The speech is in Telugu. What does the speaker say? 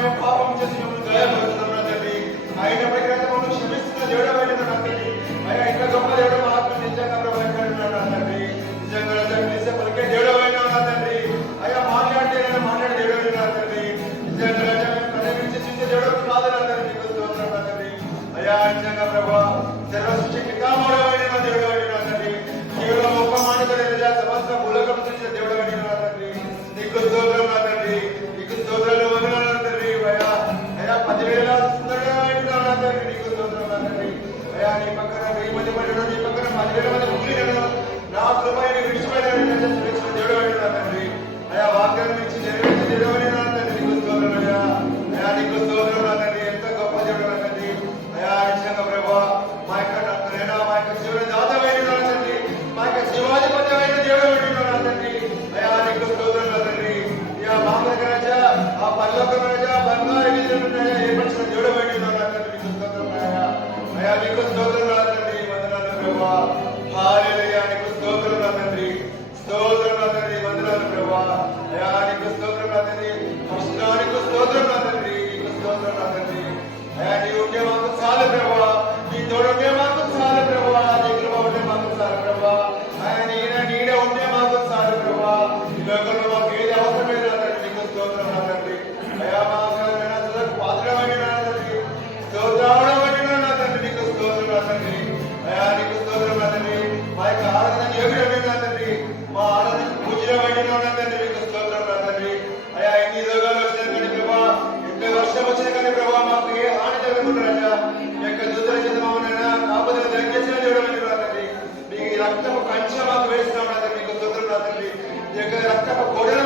మేము పాపం చేసి మిమ్మల్ని దయపడుతున్నాం నా తండ్రి. అయినప్పటికీ మమ్మల్ని క్షమిస్తున్న దేవుడు అయిన నా తండ్రి. అయ్యా ఇంకా గొప్ప దేవుడు మా ఆత్మ నిజంగా ప్రభు ఎక్కడున్నాడు నా తండ్రి. నిజంగా నా తండ్రి నిజ పలికే దేవుడు అయినా నా తండ్రి. అయ్యా మాట్లాడే దేవుడు అయిన నా తండ్రి. నిజంగా మేము ప్రేమించి చూసే దేవుడు కాదు నా తండ్రి. నీకు స్తోత్రం నా తండ్రి. అయ్యా నిజంగా ప్రభు సర్వసృష్టి పితామహుడు అయిన నా దేవుడు అయిన నా తండ్రి. కేవలం ఒక్క మాటతో సమస్త భూలోకం చూసే దేవుడు అయిన నా తండ్రి. నీకు స్తోత్రం నా తండ్రి. నీకు స్తోత్రాలు వందనాలు నా తండ్రి. అయ్యా అయ్యా 10,000 సుందరంగా అయిన నా తండ్రి. నీకు స్తోత్రం నా తండ్రి. అయ్యా నీ పక్కన 1000 మంది పడిన నీ పక్కన 10,000 మంది ముగ్గురు నా కృపని విడిచిపోయిన దేవుడు అయిన నా తండ్రి. అయ్యా వాగ్దానం ఇచ్చి నెరవేర్చి దేవుడు అయిన నా తండ్రి. నీకు స్తోత్రం అయ్యా. అయ్యా నీకు స్తోత్రం నా తండ్రి. ఎంత గొప్ప దేవుడు నా తండ్రి. అయ్యా నిజంగా ప్రభా మా యొక్క జీవన దాతమైన నా తండ్రి. మా యొక్క జీవాధిపత్యమైన దేవుడు అయిన నా తండ్రి. అయ్యా నీకు స్తోత్రం నా తండ్రి. అయ్యా మామూలుగా రాజా ఆ పరలోకం రాజా బంగారు విధులు ఏర్పరిచిన దేవుడు అయిన నా తండ్రి. నీకు స్తోత్రం అయ్యా. అయ్యా నీకు స్తోత్రం నా తండ్రి. వందనాలు ప్రభా. హల్లెలూయా. నీకు స్తోత్రం నా తండ్రి. స్తోత్రం నా తండ్రి. వందనాలు ప్రభా. అయ్యా నీకు స్తోత్రం నా తండ్రి. కృష్ణానికి స్తోత్రం నా తండ్రి. నీకు స్తోత్రం నా తండ్రి. అయ్యా నీ ఉంటే మాకు చాలు ప్రభా. నీ తోడు ఉంటే మాకు చాలు ప్రభా. నీ కృప ఉంటే మాకు చాలు ప్రభా. అయ్యా నీడ ఉంటే మాకు చాలు ప్రభా. ఈ లోకంలో మాకు ఏది అవసరమైన నా తండ్రి. నీకు స్తోత్రం నా తండ్రి. అయ్యా మా పాత్రమైన నా తండ్రి. స్తోత్రమైన నా తండ్రి. నీకు స్తోత్రం నా తండ్రి. అయ్యా నీకు స్తోత్రం నా తండ్రి. మా యొక్క ఆరాధన యోగ్యమైన నా తండ్రి. మా ఆరాధన పూజ్యమైన నా తండ్రి. నీకు స్తోత్రం నా తండ్రి. అయ్యా ఎన్ని రోగాలు వచ్చినా కానీ ప్రభా, ఎంత వర్షం వచ్చినా కానీ ప్రభా మాకు ఏ హాని జరగకుండా రాజా మీ యొక్క దూతల చేత మమ్మల్ని కాపుదల దయచేసిన దేవుడు నా తండ్రి. మీ రక్తపు కంచె మాకు వేస్తున్నాం నా తండ్రి. నీకు స్తోత్రం నా తండ్రి. ఈ యొక్క రక్తపు గొడవ